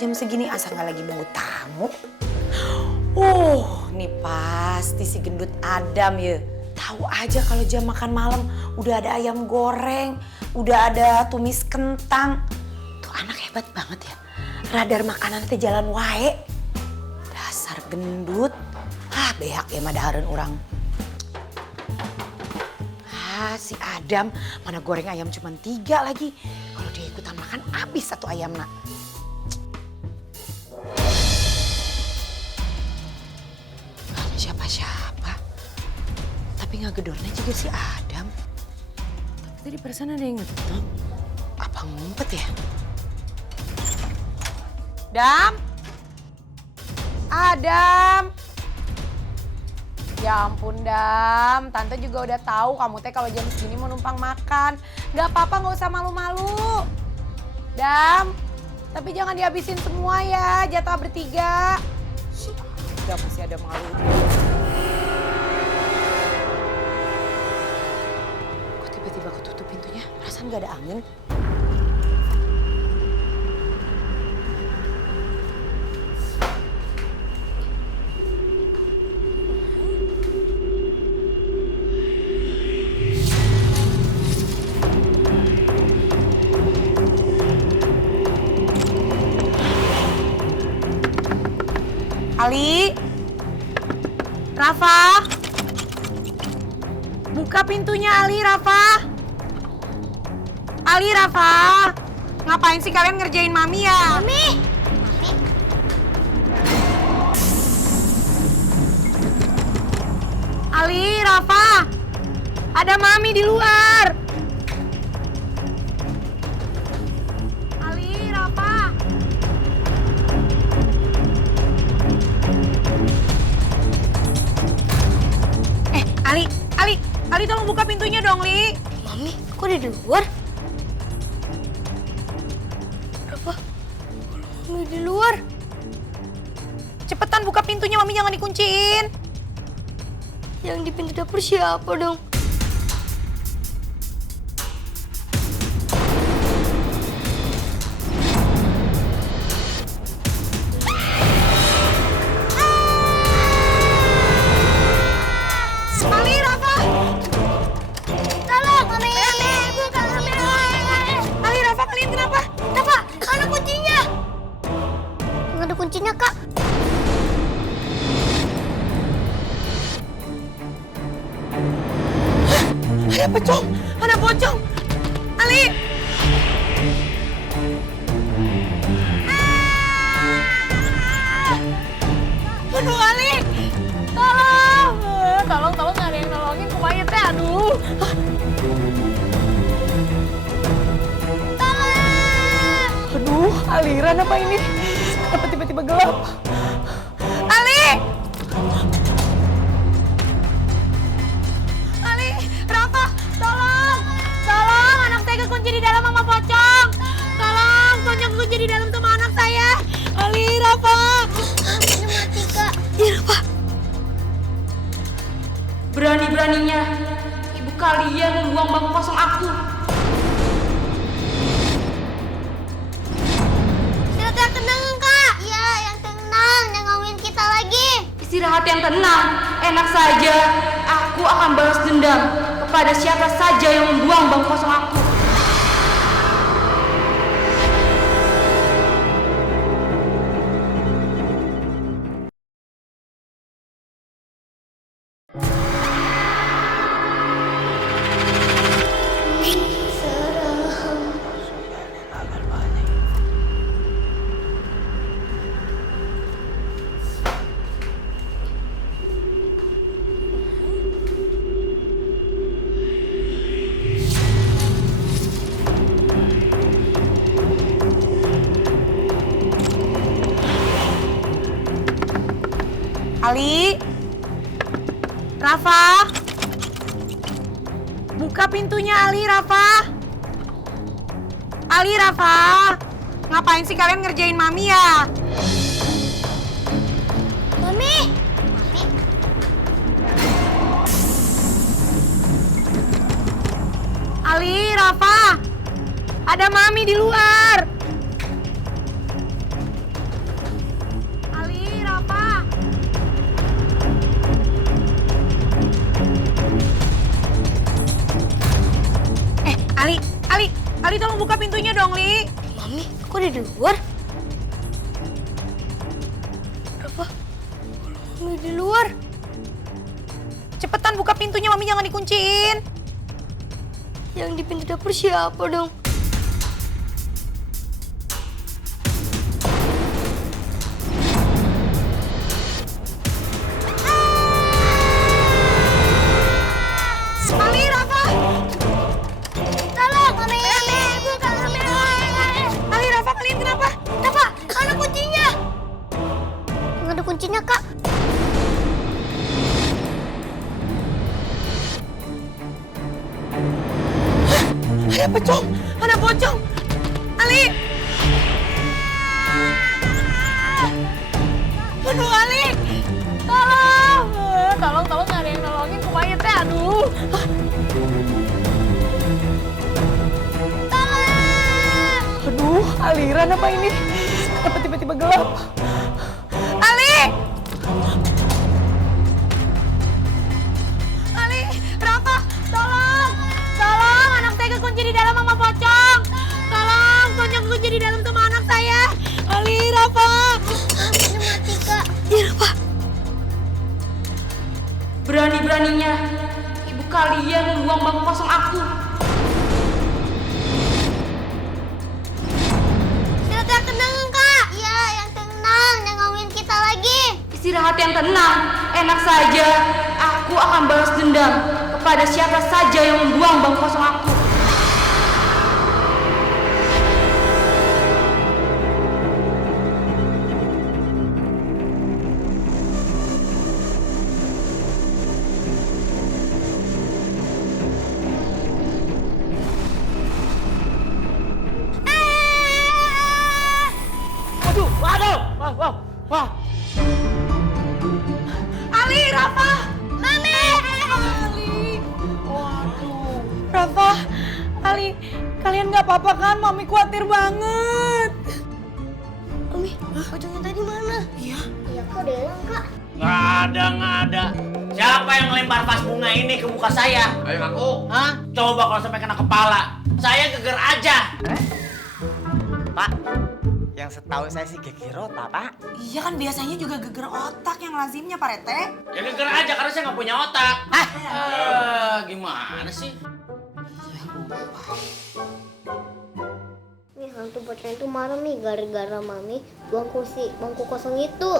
Jam segini asa nggak lagi nunggu tamu. Nih pasti si gendut Adam ya. Tahu aja kalau jam makan malam udah ada ayam goreng, udah ada tumis kentang. Tuh anak hebat banget ya. Radar makanan teh jalan wae. Dasar gendut. Behak ya madahareun urang. Si Adam mana goreng ayam cuma 3 lagi. Kalau dia ikutan makan habis satu ayamna. Siapa-siapa. Tapi ngagedornya juga si Adam. Tapi tadi perasaan ada yang ngetok. Apa ngumpet ya? Dam? Adam? Ya ampun Dam, Tante juga udah tahu kamu teh kalau jam segini mau numpang makan. Gak apa-apa, gak usah malu-malu. Dam, tapi jangan dihabisin semua ya, jatah bertiga. Udah masih ada malu. Kok tiba-tiba ketutup pintunya? Perasaan gak ada angin. Ali, Rafa, buka pintunya Ali, Rafa. Ali, Rafa, ngapain sih kalian ngerjain Mami ya? Mami. Ali, Rafa, ada Mami di luar. Ali, Rafa. Ali tolong buka pintunya dong, Li. Mami, kok di luar? Apa? Mami di luar? Cepetan buka pintunya, Mami jangan dikunciin. Yang di pintu dapur siapa dong? Kuncinya, Kak. Ada pocong, ada pocong. Ali. Aduh, Ali. Tolong nggak ada yang nolongin kumanya teh, aduh. Aduh, aliran apa ini? Kenapa tiba-tiba gelap? Ali! Ali, Rafa, tolong! Tolong, anak saya kekunci di dalam sama pocong. Tolong, pocong kunci di dalam sama anak saya. Ali, Rafa. Ini mati, Kak. Iya, Rafa. Berani-beraninya ibu kalian membuang bangku kosong aku. Istirahat yang tenang, enak saja. Aku akan balas dendam kepada siapa saja yang membuang bangku kosong aku. Ali, Rafa, buka pintunya Ali, Rafa. Ali, Rafa, ngapain sih kalian ngerjain Mami ya? Mami. Ali, Rafa, ada Mami di luar. Ali tolong buka pintunya dong, Li. Mami, kok di luar? Apa? Mami di luar? Cepetan buka pintunya, Mami jangan dikunciin. Yang di pintu dapur siapa dong? Ali, Rafa! Tolong, Mami! Bukan, Mami! Ali, Rafa, kalian kenapa? Rafa, mana kuncinya? Nggak ada kuncinya, Kak. Ada pocong! Ali! Aduh, Ali! Tolong nggak ada yang nolongin kumain teh, aduh. Aduh, aliran apa ini? Kenapa tiba-tiba gelap? Ali! Ali! Rafa! Tolong! Tolong! Anak saya kekunci di dalam sama pocong! Tolong! Pocong kekunci di dalam sama anak saya! Ali! Rafa! Ini mati, Kak. Iya, Rafa! Berani-beraninya ibu kalian membuang bangku kosong aku. Istirahat yang tenang, Kak. Iya, yang tenang. Jangan ngomongin kita lagi. Istirahat yang tenang, enak saja. Aku akan balas dendam kepada siapa saja yang membuang bangku kosong aku. Wah, Ali! Rafa! Mami! Ali! Waduh. Rafa! Ali! Kalian nggak apa-apa kan? Mami khawatir banget. Mami, pocongnya tadi mana? Iya. Iya, kok udah hilang, Kak. nggak ada. Siapa yang melempar vas bunga ini ke muka saya? Ayo ngaku. Hah? Coba kalau sampai kena kepala, saya geger aja. Pak, yang setahu saya sih geger otak, Pak. Iya kan biasanya juga geger otak yang lazimnya, Pak Rete. Ya geger aja karena saya nggak punya otak. Gimana sih? Nih, hantu pocong itu marah nih gara-gara Mami buang bangku kosong itu.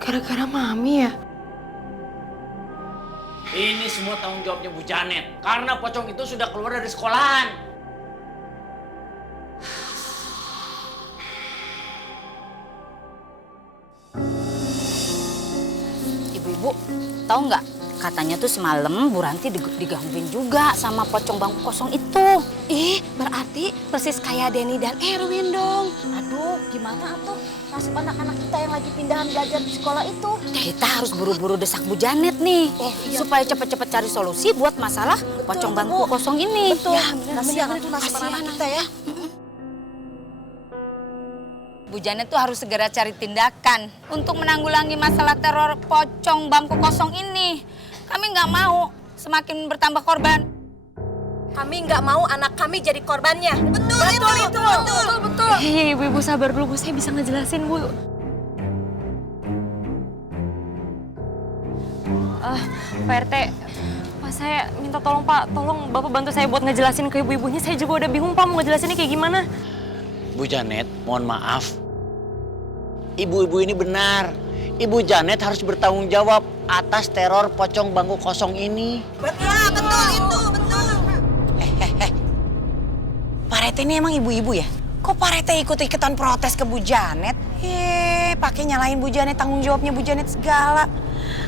Gara-gara Mami ya? Ini semua tanggung jawabnya Bu Janet. Karena pocong itu sudah keluar dari sekolahan. Ibu-ibu, tahu nggak? Katanya tuh semalam Bu Ranti digangguin juga sama pocong bangku kosong itu. Ih, berarti persis kayak Denny dan Erwin dong. Aduh, gimana tuh nasib anak-anak kita yang lagi pindahan belajar di sekolah itu? Kita harus buru-buru desak Bu Janet nih, supaya cepet-cepet cari solusi buat masalah pocong bangku kosong ini. Betul. Ya, kasihan itu nasib anak kita ya. Bu Janet tuh harus segera cari tindakan untuk menanggulangi masalah teror pocong bangku kosong ini. Kami nggak mau semakin bertambah korban. Kami nggak mau anak kami jadi korbannya. Betul itu. Betul. Hei, ibu sabar dulu, Bu. Saya bisa ngejelasin, Bu. Pak RT, Pak, saya minta tolong, Pak. Tolong Bapak bantu saya buat ngejelasin ke ibu-ibunya. Saya juga udah bingung, Pak, mau ngejelasinnya kayak gimana. Bu Janet, mohon maaf. Ibu-ibu ini benar. Ibu Janet harus bertanggung jawab atas teror pocong bangku kosong ini. Betul itu. Pak Rete ini emang ibu-ibu ya? Kok Pak Rete ikut-ikutan protes ke Bu Janet? Pakai nyalain Bu Janet, tanggung jawabnya Bu Janet segala.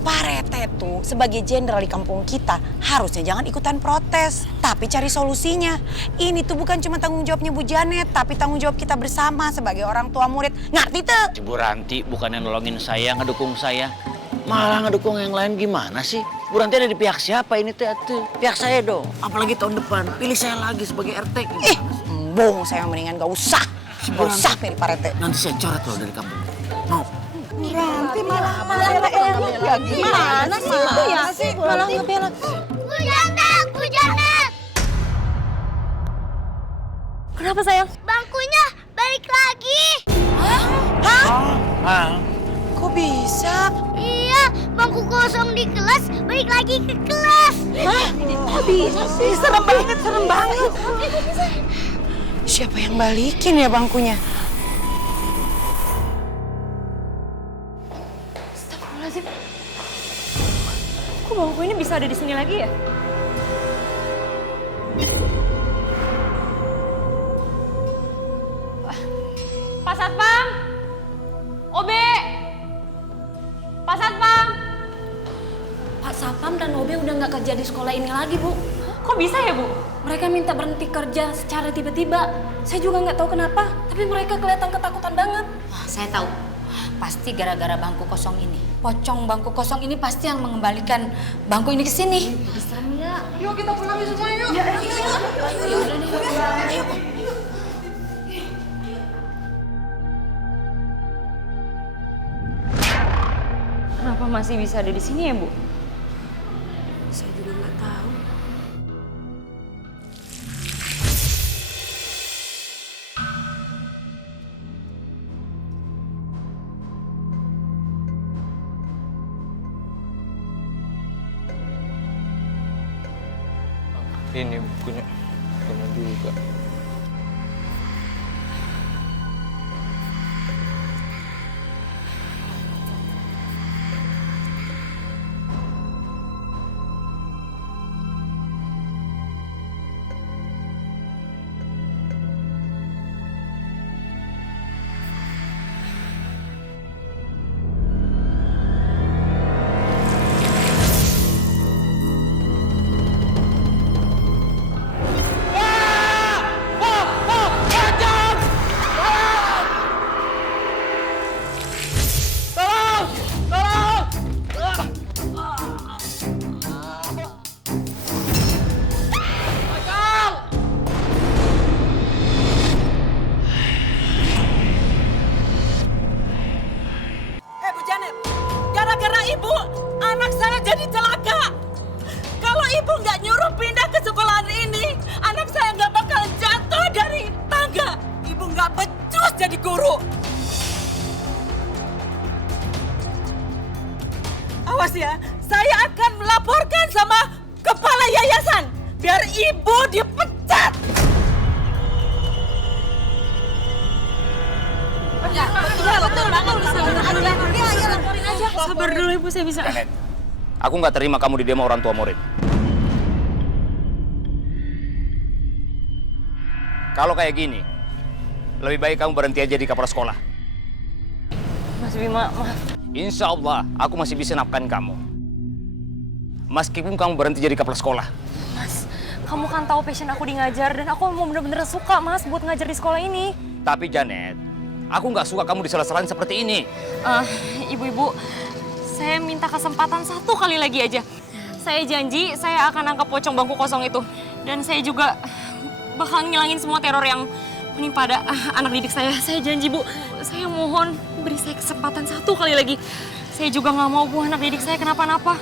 Pak Rete tuh sebagai jenderal di kampung kita harusnya jangan ikutan protes, tapi cari solusinya. Ini tuh bukan cuma tanggung jawabnya Bu Janet, tapi tanggung jawab kita bersama sebagai orang tua murid. Ngerti tuh? Ibu Ranti bukan yang nolongin saya, ngedukung saya. Malah ngedukung yang lain gimana sih? Bu Ranti ada di pihak siapa ini tuh? Pihak saya dong. Apalagi tahun depan, pilih saya lagi sebagai RT. Embung, saya mendingan gak usah. Gak usah pilih Pak Rete. Nanti saya coret loh dari kampung. Mau? Ranti malah ngebela. Ya gimana sih itu ya? Malah ngebela. Bu Jantan! Kenapa sayang? Bangkunya balik lagi. Kok bisa? Iya, bangku kosong di kelas balik lagi ke kelas. Kok bisa sih? Serem banget, serem banget. Siapa yang balikin ya bangkunya? Astagfirullahaladzim. Kok bangku ini bisa ada di sini lagi ya? Pak Satpam! OB! Pak Satpam! Pak Satpam dan OB udah nggak kerja di sekolah ini lagi, Bu. Kok bisa ya, Bu? Mereka minta berhenti kerja secara tiba-tiba. Saya juga nggak tahu kenapa, tapi mereka kelihatan ketakutan banget. Saya tahu, pasti gara-gara bangku kosong ini. Pocong bangku kosong ini pasti yang mengembalikan bangku ini ke sini. Serem ya. Yuk kita pulang semua yuk. Ya udah nih. Ayo. Kenapa masih bisa ada di sini ya, Bu? Saya juga nggak tahu. Ini bukunya juga. Bu Janet, gara-gara ibu, anak saya jadi celaka. Kalau ibu nggak nyuruh pindah ke sekolahan ini, anak saya nggak bakal jatuh dari tangga. Ibu nggak becus jadi guru. Awas ya, saya akan melaporkan sama kepala yayasan, biar ibu dipecat. Sabar dulu, Ibu, saya bisa. Janet, aku nggak terima kamu di demo orang tua murid. Kalau kayak gini, lebih baik kamu berhenti aja di kepala sekolah. Mas Bima, maaf. Insya Allah, aku masih bisa nafkahin kamu. Meskipun kamu berhenti jadi kepala sekolah. Mas, kamu kan tahu passion aku di ngajar dan aku mau bener-bener suka, Mas, buat ngajar di sekolah ini. Tapi Janet, aku nggak suka kamu disalah-salahin seperti ini. Ibu-ibu, saya minta kesempatan satu kali lagi aja. Saya janji saya akan angkat pocong bangku kosong itu. Dan saya juga bakal ngilangin semua teror yang menimpa anak didik saya. Saya janji, Bu. Saya mohon beri saya kesempatan satu kali lagi. Saya juga nggak mau Bu anak didik saya kenapa-napa.